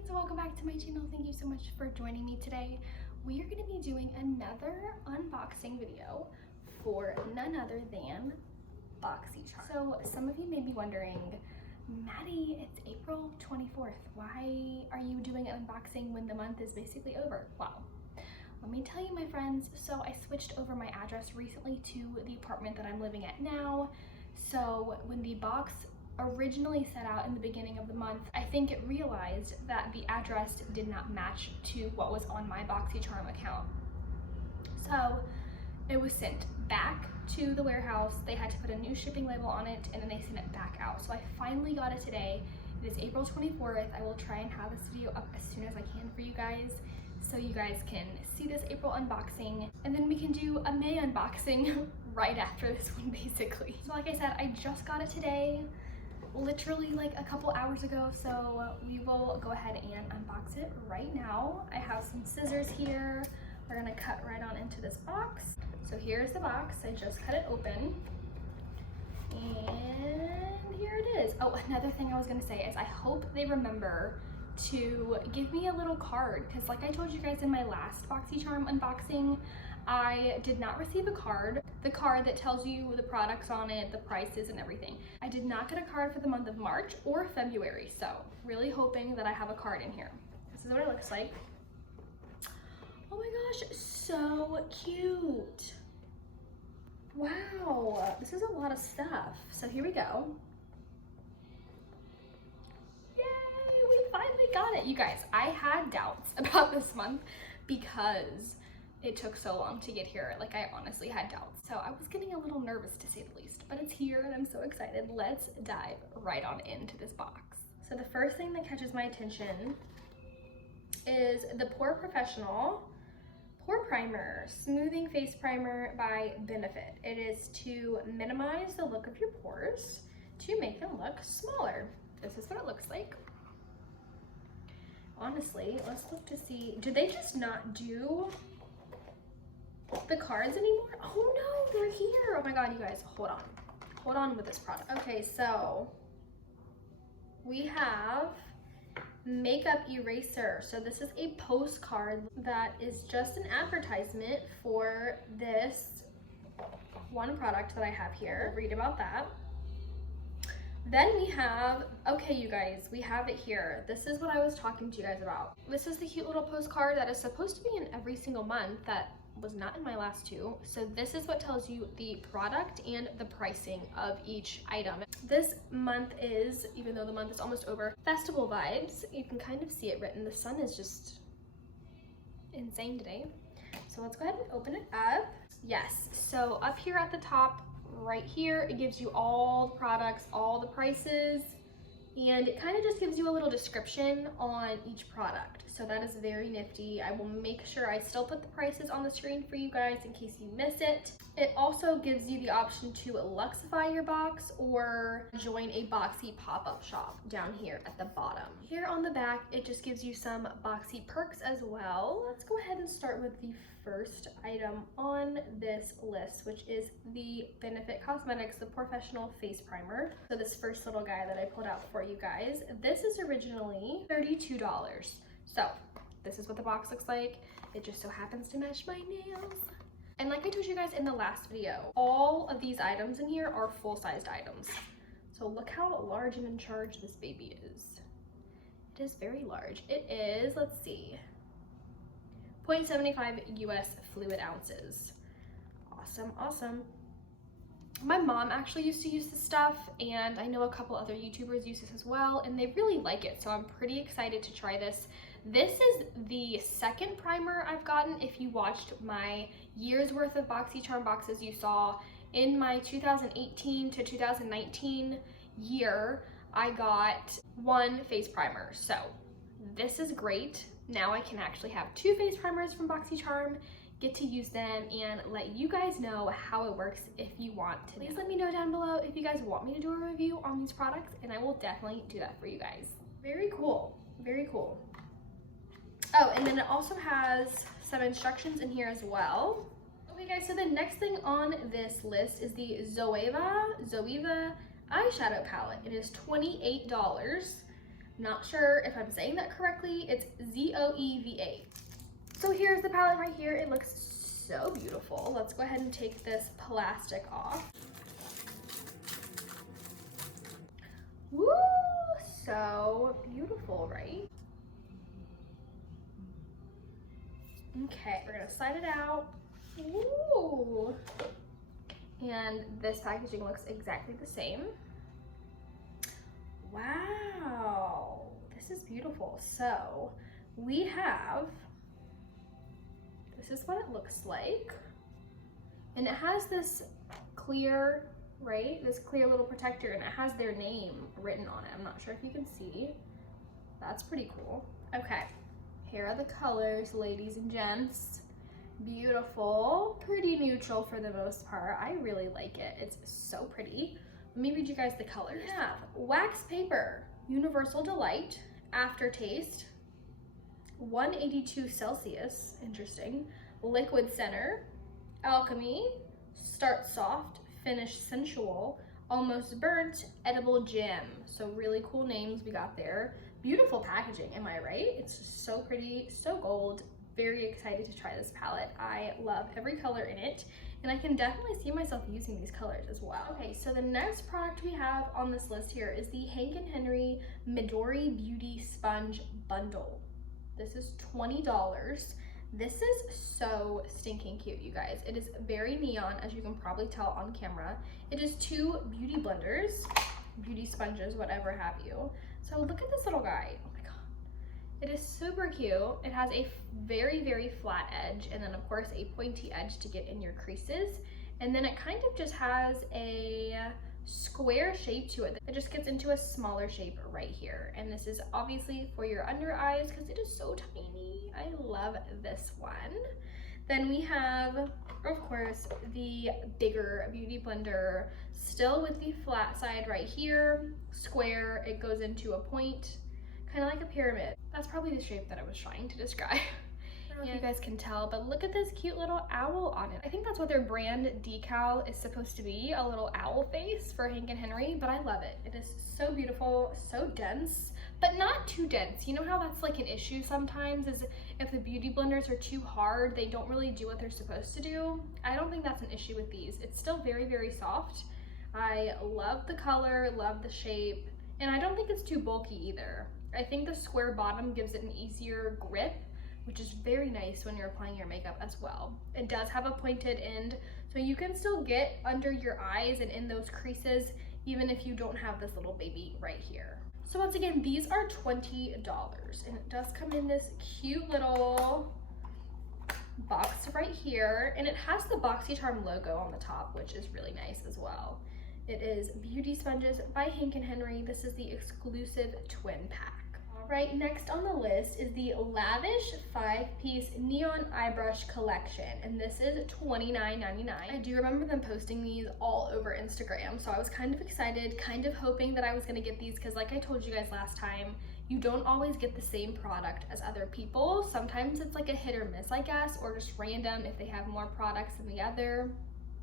friends, welcome back to my channel. Thank you so much for joining me today. We are going to be doing another unboxing video for none other than Boxycharm. So some of you may be wondering, Maddie, it's April 24th. Why are you doing an unboxing when the month is basically over? Well, let me tell you, my friends. So I switched over my address recently to the apartment that I'm living at now. So when the box originally set out in the beginning of the month, I think it realized that the address did not match to what was on my Boxycharm account. So it was sent back to the warehouse. They had to put a new shipping label on it, and then they sent it back out. So I finally got it today. It is April 24th. I will try and have this video up as soon as I can for you guys, so you guys can see this April unboxing, and then we can do a May unboxing right after this one, basically. So like I said, I just got it today, literally like a couple hours ago, so we will go ahead and unbox it right now. I have some scissors here. We're gonna cut right on into this box. So here's the box. I just cut it open, and here it is. Oh, another thing I was gonna say is I hope they remember to give me a little card, because like I told you guys in my last Boxycharm unboxing, I did not receive a card. The card that tells you the products on it, the prices and everything. I did not get a card for the month of March or February, so really hoping that I have a card in here. This is what it looks like. Oh my gosh, so cute. Wow, this is a lot of stuff. So here we go. Yay, we finally got it. You guys, I had doubts about this month because it took so long to get here. Like, I honestly had doubts. So I was getting a little nervous, to say the least, but it's here and I'm so excited. Let's dive right on into this box. So the first thing that catches my attention is the Porefessional Pore Primer, Smoothing Face Primer by Benefit. It is to minimize the look of your pores to make them look smaller. This is what it looks like. Honestly, let's look to see, do they just not do the cards anymore? Oh no, they're here. Oh my god, you guys, hold on with this product. Okay, so we have makeup eraser. So this is a postcard that is just an advertisement for this one product that I have here. Read about that. Then we have, okay you guys, we have it here. This is what I was talking to you guys about. This is the cute little postcard that is supposed to be in every single month that was not in my last two. So this is what tells you the product and the pricing of each item. This month is, even though the month is almost over, festival vibes. You can kind of see it written. The sun is just insane today. So let's go ahead and open it up. Yes, so up here at the top, right here, it gives you all the products, all the prices, and it kind of just gives you a little description on each product. So that is very nifty. I will make sure I still put the prices on the screen for you guys in case you miss it. It also gives you the option to Luxify your box or join a Boxy pop-up shop down here at the bottom. Here on the back, it just gives you some Boxy perks as well. Let's go ahead and start with the first item on this list, which is the Benefit Cosmetics, the Porefessional Face Primer. So this first little guy that I pulled out for you guys, this is originally $32. So this is what the box looks like. It just so happens to match my nails. And like I told you guys in the last video, all of these items in here are full-sized items. So look how large and in charge this baby is. It is very large. It is, let's see, 0.75 US fluid ounces. Awesome, awesome. My mom actually used to use this stuff, and I know a couple other YouTubers use this as well, and they really like it, so I'm pretty excited to try this. This is the second primer I've gotten. If you watched my year's worth of Boxycharm boxes, you saw in my 2018 to 2019 year, I got one face primer. So this is great. Now I can actually have two face primers from Boxycharm, get to use them, and let you guys know how it works if you want to. Please let me know down below if you guys want me to do a review on these products, and I will definitely do that for you guys. Very cool, very cool. Oh, and then it also has some instructions in here as well. Okay guys, so the next thing on this list is the Zoeva eyeshadow palette. It is $28. Not sure if I'm saying that correctly. It's Zoeva. So here's the palette right here. It looks so beautiful. Let's go ahead and take this plastic off. Woo! So beautiful, right? Okay, we're gonna slide it out. Ooh! And this packaging looks exactly the same. Wow, this is beautiful. So we have, this is what it looks like. And it has this clear, right? This clear little protector, and it has their name written on it. I'm not sure if you can see. That's pretty cool. Okay, here are the colors, ladies and gents. Beautiful, pretty neutral for the most part. I really like it. It's so pretty. Let me read you guys the colors. We have Wax Paper, Universal Delight, Aftertaste, 182 Celsius, interesting, Liquid Center, Alchemy, Start Soft, Finish Sensual, Almost Burnt, Edible Gem. So really cool names we got there. Beautiful packaging, am I right? It's just so pretty, so gold. Very excited to try this palette. I love every color in it, and I can definitely see myself using these colors as well. Okay, so the next product we have on this list here is the Hank & Henry Midori Beauty Sponge Bundle. This is $20. This is so stinking cute, you guys. It is very neon, as you can probably tell on camera. It is 2 beauty blenders, beauty sponges, whatever have you. So look at this little guy. Oh my god. It is super cute. It has a very, very flat edge, and then of course a pointy edge to get in your creases. And then it kind of just has a square shape to it. It just gets into a smaller shape right here. And this is obviously for your under eyes because it is so tiny. I love this one. Then we have, of course, the bigger beauty blender, still with the flat side right here, square. It goes into a point, kind of like a pyramid. That's probably the shape that I was trying to describe. I don't know if you guys can tell, but look at this cute little owl on it. I think that's what their brand decal is supposed to be, a little owl face for Hank & Henry, but I love it. It is so beautiful, so dense, but not too dense. You know how that's like an issue sometimes, is if the beauty blenders are too hard, they don't really do what they're supposed to do. I don't think that's an issue with these. It's still very, very soft. I love the color, love the shape, and I don't think it's too bulky either. I think the square bottom gives it an easier grip, which is very nice when you're applying your makeup as well. It does have a pointed end, so you can still get under your eyes and in those creases, even if you don't have this little baby right here. So once again, these are $20, and it does come in this cute little box right here, and it has the Boxycharm logo on the top, which is really nice as well. It is Beauty Sponges by Hank & Henry. This is the exclusive twin pack. Right, next on the list is the Lavish 5-piece Neon Eye Brush Collection, and this is $29.99. I do remember them posting these all over Instagram, so I was kind of excited, kind of hoping that I was gonna get these, because like I told you guys last time, you don't always get the same product as other people. Sometimes it's like a hit or miss, I guess, or just random. If they have more products than the other,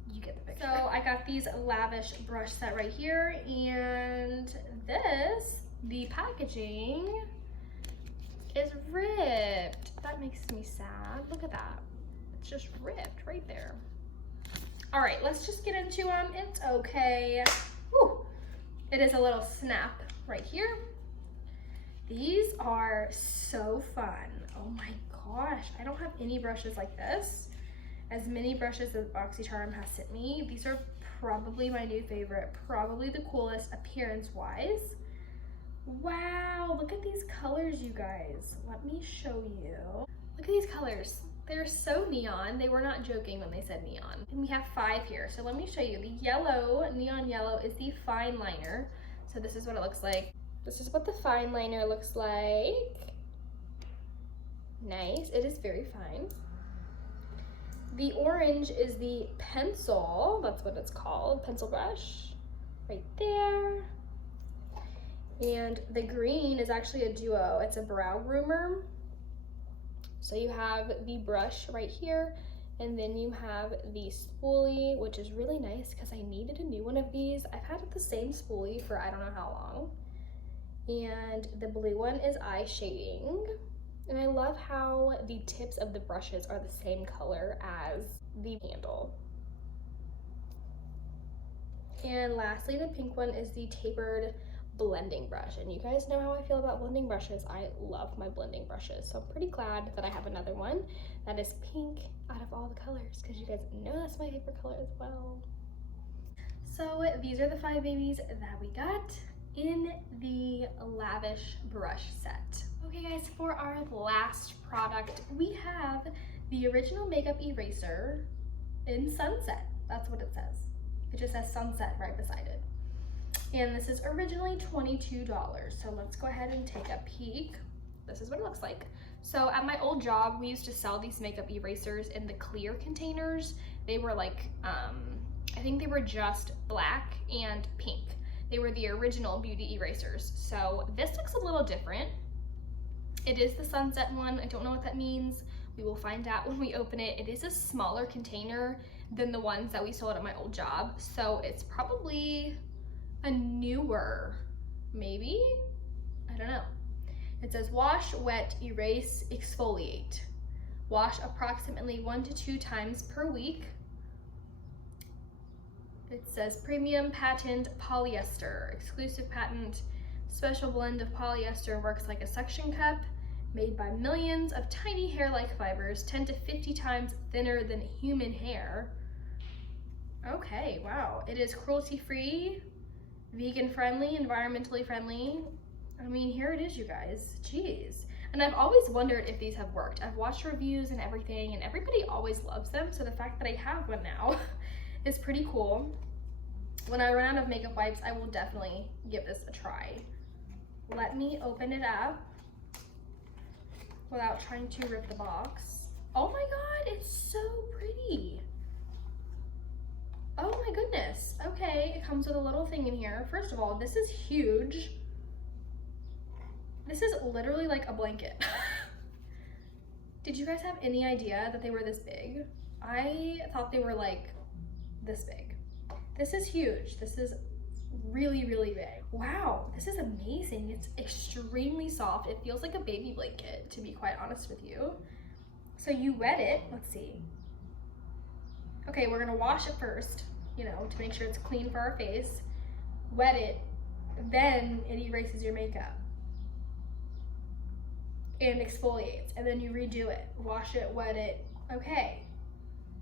you get the picture. So I got these Lavish brush set right here, and this, the packaging is ripped. That makes me sad. Look at that. It's just ripped right there. All right, let's just get into them. It's okay. Whew. It is a little snap right here. These are so fun. Oh my gosh. I don't have any brushes like this. As many brushes as Boxycharm has sent me. These are probably my new favorite. Probably the coolest appearance-wise. Wow, look at these colors, you guys. Let me show you. Look at these colors. They're so neon. They were not joking when they said neon. And we have 5 here. So let me show you. The yellow, neon yellow, is the fine liner. So this is what it looks like. This is what the fine liner looks like. Nice. It is very fine. The orange is the pencil. That's what it's called. Pencil brush. Right there. And the green is actually a duo. It's a brow groomer. So you have the brush right here, and then you have the spoolie, which is really nice because I needed a new one of these. I've had the same spoolie for I don't know how long. And the blue one is eye shading. And I love how the tips of the brushes are the same color as the handle. And lastly, the pink one is the tapered blending brush. And you guys know how I feel about blending brushes. I love my blending brushes. So I'm pretty glad that I have another one that is pink out of all the colors, because you guys know that's my favorite color as well. So these are the 5 babies that we got in the Lavish brush set. Okay guys, for our last product, we have the original makeup eraser in Sunset. That's what it says. It just says Sunset right beside it. And this is originally $22. So let's go ahead and take a peek. This is what it looks like. So at my old job, we used to sell these makeup erasers in the clear containers. They were like, I think they were just black and pink. They were the original beauty erasers. So this looks a little different. It is the Sunset one. I don't know what that means. We will find out when we open it. It is a smaller container than the ones that we sold at my old job. So it's probably a newer, maybe? I don't know. It says wash, wet, erase, exfoliate. Wash approximately 1 to 2 times per week. It says premium patent polyester, exclusive patent, special blend of polyester, works like a suction cup, made by millions of tiny hair-like fibers, 10 to 50 times thinner than human hair. Okay, wow. It is cruelty-free, vegan-friendly, environmentally friendly. I mean, here it is, you guys. Jeez. And I've always wondered if these have worked. I've watched reviews and everything, and everybody always loves them, so the fact that I have one now is pretty cool. When I run out of makeup wipes, I will definitely give this a try. Let me open it up without trying to rip the box. Oh my god, it's so pretty. Oh my goodness. Okay, it comes with a little thing in here. First of all, this is huge. This is literally like a blanket. Did you guys have any idea that they were this big? I thought they were like this big. This is huge. This is really, really big. Wow, this is amazing. It's extremely soft. It feels like a baby blanket, to be quite honest with you. So you wet it. Let's see. Okay, we're gonna wash it first, you know, to make sure it's clean for our face. Wet it, then it erases your makeup and exfoliates, and then you redo it. Wash it, wet it. Okay.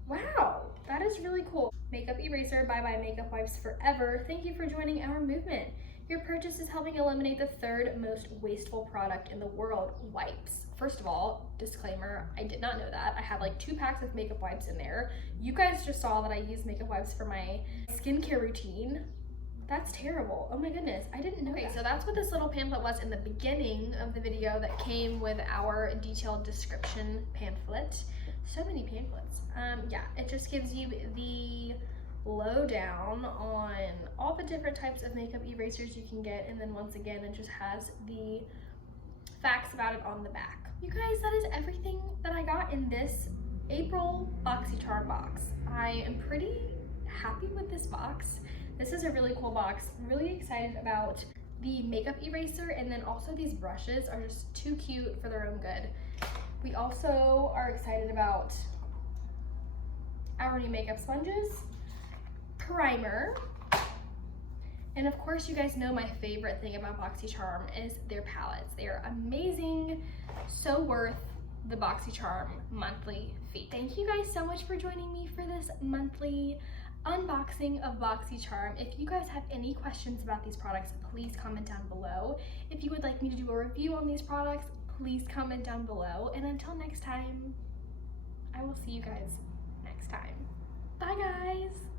Wow, that is really cool. Makeup eraser, bye-bye makeup wipes forever. Thank you for joining our movement. Your purchase is helping eliminate the 3rd most wasteful product in the world, wipes. First of all, disclaimer, I did not know that. I had like 2 packs of makeup wipes in there. You guys just saw that I use makeup wipes for my skincare routine. That's terrible. Oh my goodness, I didn't know that. So that's what this little pamphlet was in the beginning of the video that came with our detailed description pamphlet. So many pamphlets. Yeah, it just gives you the lowdown on all the different types of makeup erasers you can get, and then once again, it just has the facts about it on the back. You guys, that is everything that I got in this April Boxycharm box. I am pretty happy with this box. This is a really cool box. I'm really excited about the makeup eraser, and then also these brushes are just too cute for their own good. We also are excited about our new makeup sponges, primer, and of course you guys know my favorite thing about Boxycharm is their palettes. They are amazing, so worth the Boxycharm monthly fee. Thank you guys so much for joining me for this monthly unboxing of Boxycharm. If you guys have any questions about these products, please comment down below. If you would like me to do a review on these products, please comment down below. And until next time, I will see you guys next time. Bye guys!